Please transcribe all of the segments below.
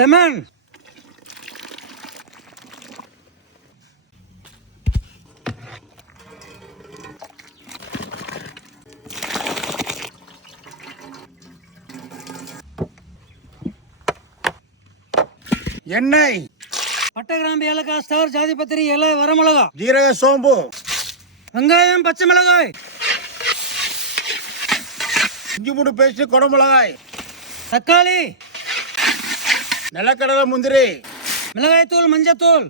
Lemon, எண்ணெய், பட்டை, கிராம்பு, ஏலக்காய், ஸ்டார், ஜாதிபத்திரி, இலை, வரமிளகா, ஜீரக, சோம்பு, வெங்காயம், பச்சை மிளகாய், இஞ்சி பூண்டு பேஸ்ட், குடமிளகாய், தக்காளி, நிலக்கடலை, முந்திரி, மிளகாய்த்தூள், மஞ்சத்தூள்,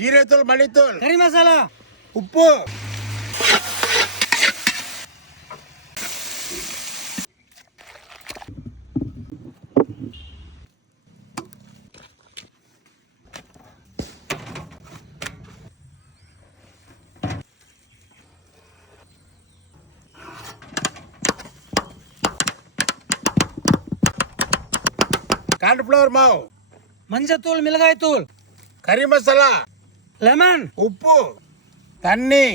ஜீரகத்தூள், மல்லித்தூள், கறி மசாலா, உப்பு, கார்ன்ஃப்ளவர் மாவு, மஞ்சத்தூள், மிளகாய்த்தூள், கறி மசாலா, லெமன், உப்பு, தண்ணி,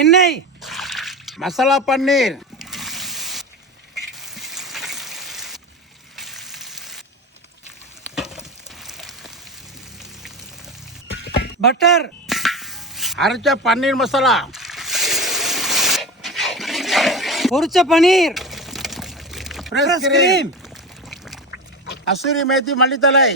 எண்ணெய், மசாலா பன்னீர், பட்டர், அரைச்ச பன்னீர் மசாலா, பொரிச்ச paneer, fresh fresh cream, cream, அசூரி மேத்தி, மல்லித்தலை,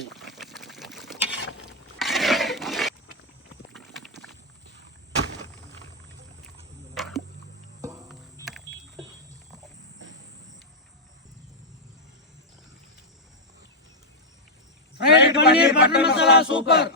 fried paneer butter masala super.